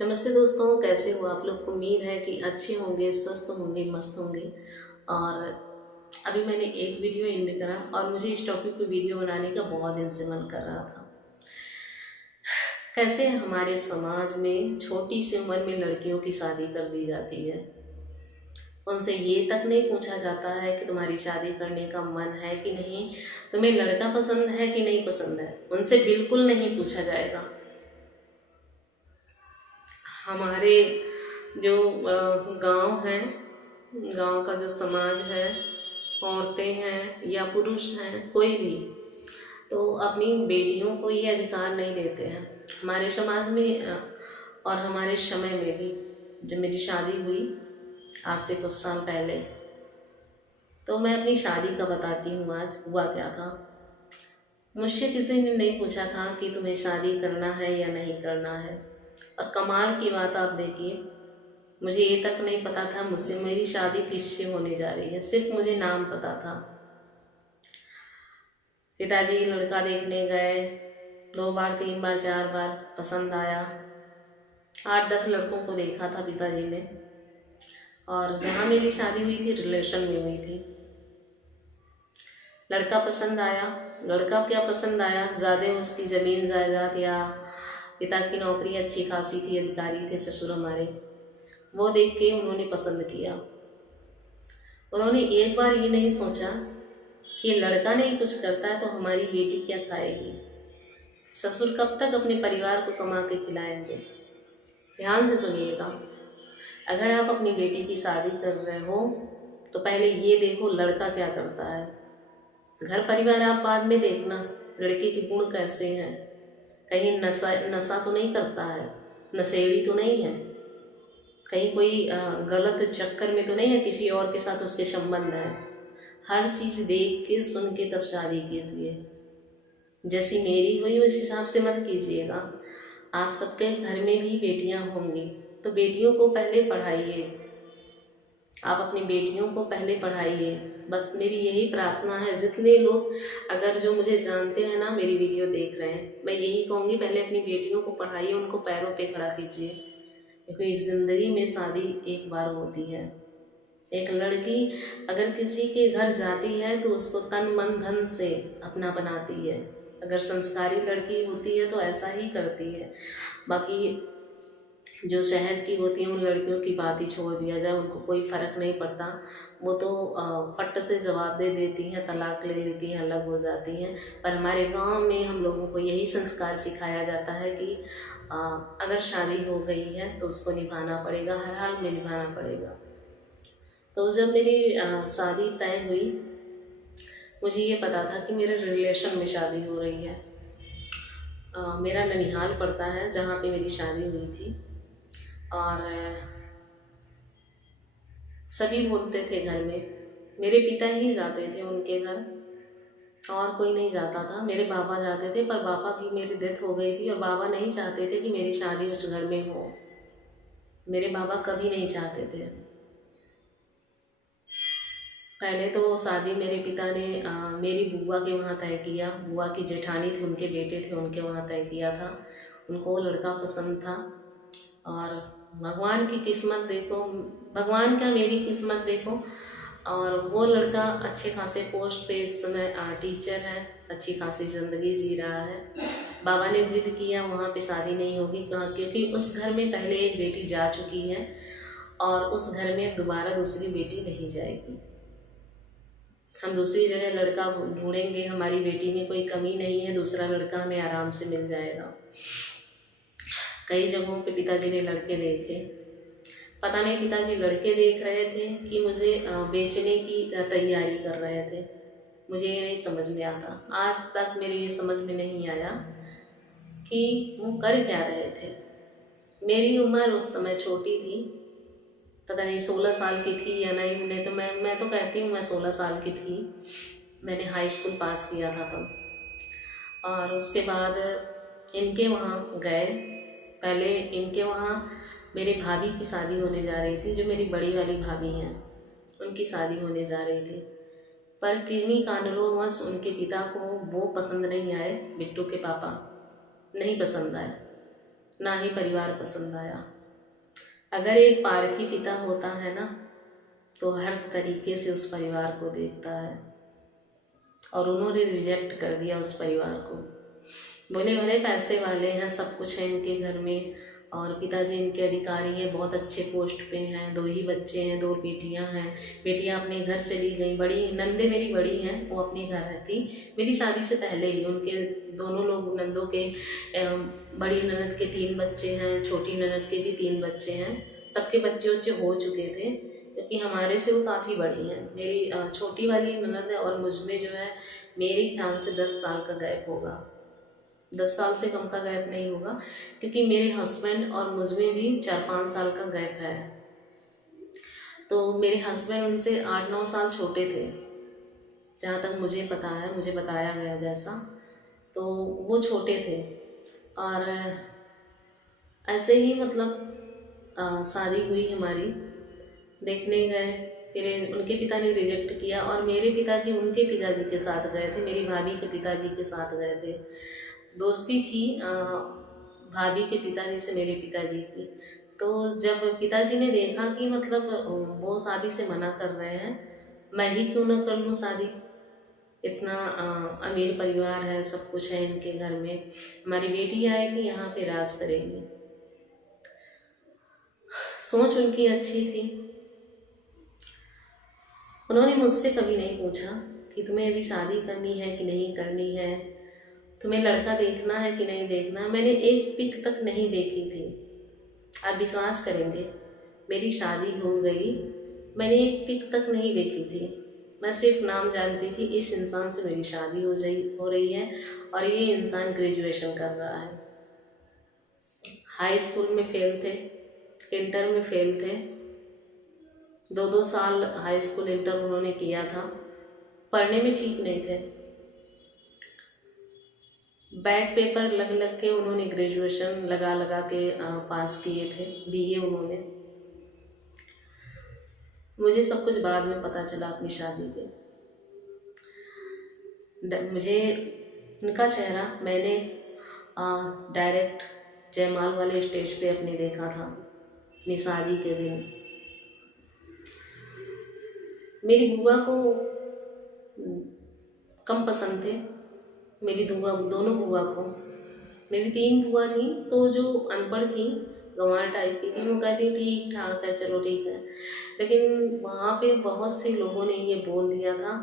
नमस्ते दोस्तों, कैसे हो आप लोग। उम्मीद है कि अच्छे होंगे, स्वस्थ होंगे, मस्त होंगे। और अभी मैंने एक वीडियो एंड करा और मुझे इस टॉपिक पे वीडियो बनाने का बहुत दिन से मन कर रहा था। कैसे हमारे समाज में छोटी सी उम्र में लड़कियों की शादी कर दी जाती है। उनसे ये तक नहीं पूछा जाता है कि तुम्हारी शादी करने का मन है कि नहीं, तुम्हें लड़का पसंद है कि नहीं पसंद है, उनसे बिल्कुल नहीं पूछा जाएगा। हमारे जो गांव हैं, गांव का जो समाज है, औरतें हैं या पुरुष हैं, कोई भी तो अपनी बेटियों को ये अधिकार नहीं देते हैं। हमारे समाज में और हमारे समय में भी जब मेरी शादी हुई आज से कुछ साल पहले, तो मैं अपनी शादी का बताती हूँ। आज हुआ क्या था, मुझसे किसी ने नहीं पूछा था कि तुम्हें शादी करना है या नहीं करना है। और कमाल की बात आप देखिए, मुझे ये तक नहीं पता था मुझसे मेरी शादी किससे होने जा रही है, सिर्फ मुझे नाम पता था। पिताजी लड़का देखने गए, 2 बार 3 बार 4 बार, पसंद आया। 8-10 लड़कों को देखा था पिताजी ने, और जहाँ मेरी शादी हुई थी रिलेशन में हुई थी। लड़का पसंद आया, लड़का क्या पसंद आया, ज़्यादा उसकी ज़मीन जायदाद या पिता की नौकरी अच्छी खासी थी, अधिकारी थे ससुर हमारे, वो देख के उन्होंने पसंद किया। उन्होंने एक बार ये नहीं सोचा कि लड़का नहीं कुछ करता है तो हमारी बेटी क्या खाएगी, ससुर कब तक अपने परिवार को कमा के खिलाएंगे। ध्यान से सुनिएगा, अगर आप अपनी बेटी की शादी कर रहे हो तो पहले ये देखो लड़का क्या करता है। घर परिवार आप बाद में देखना, लड़के के गुण कैसे हैं, कहीं नशा नशा तो नहीं करता है, नशेड़ी तो नहीं है, कहीं कोई गलत चक्कर में तो नहीं है, किसी और के साथ उसके संबंध है। हर चीज़ देख के सुन के तब शादी कीजिए। जैसी मेरी हुई उस हिसाब से मत कीजिएगा। आप सबके घर में भी बेटियां होंगी तो बेटियों को पहले पढ़ाइए, आप अपनी बेटियों को पहले पढ़ाइए। बस मेरी यही प्रार्थना है, जितने लोग अगर जो मुझे जानते हैं ना, मेरी वीडियो देख रहे हैं, मैं यही कहूँगी पहले अपनी बेटियों को पढ़ाइए, उनको पैरों पे खड़ा कीजिए। क्योंकि इस ज़िंदगी में शादी एक बार होती है। एक लड़की अगर किसी के घर जाती है तो उसको तन मन धन से अपना बनाती है। अगर संस्कारी लड़की होती है तो ऐसा ही करती है। बाकी जो शहर की होती हैं उन लड़कियों की बात ही छोड़ दिया जाए, उनको कोई फ़र्क नहीं पड़ता। वो तो फट से जवाब दे देती हैं, तलाक ले लेती हैं, अलग हो जाती हैं। पर हमारे गांव में हम लोगों को यही संस्कार सिखाया जाता है कि अगर शादी हो गई है तो उसको निभाना पड़ेगा, हर हाल में निभाना पड़ेगा। तो जब मेरी शादी तय हुई, मुझे ये पता था कि मेरे रिलेशन में शादी हो रही है। मेरा ननिहाल पड़ता है जहाँ पे मेरी शादी हुई थी। और सभी बोलते थे घर में, मेरे पिता ही जाते थे उनके घर, और कोई नहीं जाता था। मेरे पापा जाते थे, पर पापा की मेरी डेथ हो गई थी और बाबा नहीं चाहते थे कि मेरी शादी उस घर में हो। मेरे बाबा कभी नहीं चाहते थे। पहले तो शादी मेरे पिता ने मेरी बुआ के वहाँ तय किया। बुआ की जेठानी थी, उनके बेटे थे, उनके वहाँ तय किया था। उनको वो लड़का पसंद था। और भगवान की किस्मत देखो, भगवान क्या मेरी किस्मत देखो, और वो लड़का अच्छे खासे पोस्ट पे इस समय टीचर है, अच्छी खासी ज़िंदगी जी रहा है। बाबा ने जिद किया वहाँ पे शादी नहीं होगी, क्योंकि उस घर में पहले एक बेटी जा चुकी है और उस घर में दोबारा दूसरी बेटी नहीं जाएगी। हम दूसरी जगह लड़का ढूंढेंगे, हमारी बेटी में कोई कमी नहीं है, दूसरा लड़का हमें आराम से मिल जाएगा। कई जगहों पे पिताजी ने लड़के देखे, पता नहीं पिताजी लड़के देख रहे थे कि मुझे बेचने की तैयारी कर रहे थे। मुझे ये नहीं समझ में आता, आज तक मेरे ये समझ में नहीं आया कि वो कर क्या रहे थे। मेरी उम्र उस समय छोटी थी, पता नहीं 16 साल की थी या नहीं। मैं तो कहती हूँ मैं 16 साल की थी। मैंने हाई स्कूल पास किया था तब। और उसके बाद इनके वहाँ गए। पहले इनके वहाँ मेरे भाभी की शादी होने जा रही थी, जो मेरी बड़ी वाली भाभी हैं, उनकी शादी होने जा रही थी। पर किन्हीं कारणवश उनके पिता को वो पसंद नहीं आए, बिट्टू के पापा नहीं पसंद आए। ना ही परिवार पसंद आया। अगर एक पारखी पिता होता है ना, तो हर तरीके से उस परिवार को देखता है, और उन्होंने रिजेक्ट कर दिया उस परिवार को। बोले भले पैसे वाले हैं, सब कुछ है इनके घर में, और पिताजी इनके अधिकारी हैं, बहुत अच्छे पोस्ट पे हैं, 2 ही बच्चे हैं, 2 बेटियां हैं। बेटियां अपने घर चली गई, बड़ी नंदे मेरी बड़ी हैं, वो अपने घर रहती। मेरी शादी से पहले ही उनके दोनों लोग नंदों के, बड़ी ननद के 3 बच्चे हैं, छोटी ननद के भी 3 बच्चे हैं। सबके बच्चे हो चुके थे, क्योंकि हमारे से वो काफ़ी बड़ी हैं। मेरी छोटी वाली ननद है, और मुझ में जो है मेरे ख्याल से 10 साल का गैप होगा, 10 साल से कम का गैप नहीं होगा, क्योंकि मेरे हस्बैंड और मुझ में भी 4-5 साल का गैप है। तो मेरे हस्बैंड उनसे 8-9 साल छोटे थे, जहाँ तक मुझे पता है, मुझे बताया गया जैसा, तो वो छोटे थे। और ऐसे ही मतलब शादी हुई हमारी, देखने गए, फिर उनके पिता ने रिजेक्ट किया, और मेरे पिताजी उनके पिताजी के साथ गए थे, मेरी भाभी के पिताजी के साथ गए थे। दोस्ती थी भाभी के पिताजी से मेरे पिताजी की। तो जब पिताजी ने देखा कि मतलब वो शादी से मना कर रहे हैं, मैं ही क्यों ना कर लूँ शादी, इतना अमीर परिवार है, सब कुछ है इनके घर में, हमारी बेटी आएगी यहाँ पे राज करेगी। सोच उनकी अच्छी थी। उन्होंने मुझसे कभी नहीं पूछा कि तुम्हें अभी शादी करनी है कि नहीं करनी है, तुम्हें लड़का देखना है कि नहीं देखना। मैंने एक पिक तक नहीं देखी थी। आप विश्वास करेंगे, मेरी शादी हो गई, मैंने एक पिक तक नहीं देखी थी। मैं सिर्फ नाम जानती थी, इस इंसान से मेरी शादी हो रही है, और ये इंसान ग्रेजुएशन कर रहा है। हाई स्कूल में फेल थे, इंटर में फेल थे, 2-2 साल हाई स्कूल इंटर उन्होंने किया था, पढ़ने में ठीक नहीं थे। बैक पेपर लग लग के उन्होंने ग्रेजुएशन लगा के पास किए थे, बीए उन्होंने। मुझे सब कुछ बाद में पता चला अपनी शादी के। मुझे उनका चेहरा मैंने डायरेक्ट जयमाल वाले स्टेज पे अपने देखा था, अपनी शादी के दिन। मेरी बुआ को कम पसंद थे, मेरी दोनों बुआ को। मेरी 3 बुआ थी, तो जो अनपढ़ थी, गंवार टाइप की थी, वो कहती ठीक ठाक है, चलो ठीक है। लेकिन वहाँ पे बहुत से लोगों ने ये बोल दिया था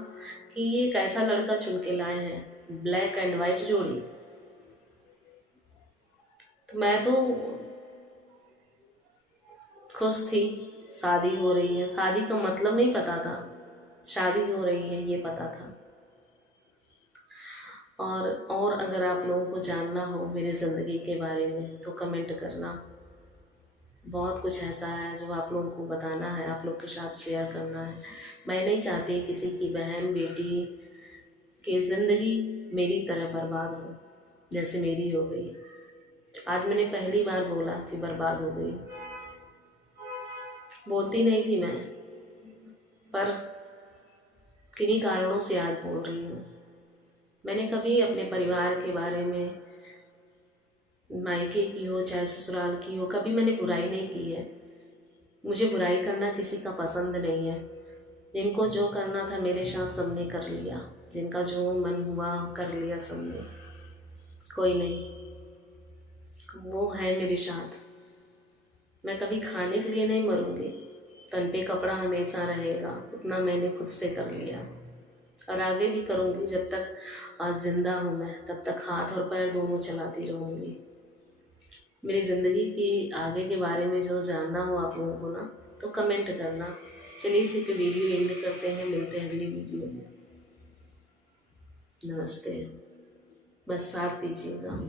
कि ये कैसा लड़का चुन के लाए हैं, ब्लैक एंड वाइट जोड़ी। तो मैं तो खुश थी, शादी हो रही है, शादी का मतलब नहीं पता था, शादी हो रही है ये पता था। और अगर आप लोगों को जानना हो मेरी ज़िंदगी के बारे में तो कमेंट करना। बहुत कुछ ऐसा है जो आप लोगों को बताना है, आप लोग के साथ शेयर करना है। मैं नहीं चाहती किसी की बहन बेटी की ज़िंदगी मेरी तरह बर्बाद हो, जैसे मेरी हो गई। आज मैंने पहली बार बोला कि बर्बाद हो गई। बोलती नहीं थी मैं, पर किन्हीं कारणों से आज बोल रही हूँ। मैंने कभी अपने परिवार के बारे में, मायके की हो चाहे ससुराल की हो, कभी मैंने बुराई नहीं की है। मुझे बुराई करना किसी का पसंद नहीं है। जिनको जो करना था मेरे साथ सबने कर लिया, जिनका जो मन हुआ कर लिया सबने, कोई नहीं, वो है मेरे साथ। मैं कभी खाने के लिए नहीं मरूंगी, तन पे कपड़ा हमेशा रहेगा, उतना मैंने खुद से कर लिया, और आगे भी करूंगी। जब तक जिंदा हूँ मैं, तब तक हाथ और पैर दोनों चलाती रहूँगी। मेरी ज़िंदगी की आगे के बारे में जो जानना हो आप लोगों को ना, तो कमेंट करना। चलिए इसी पे वीडियो एंड करते हैं, मिलते हैं अगली वीडियो में। नमस्ते, बस साथ दीजिएगा।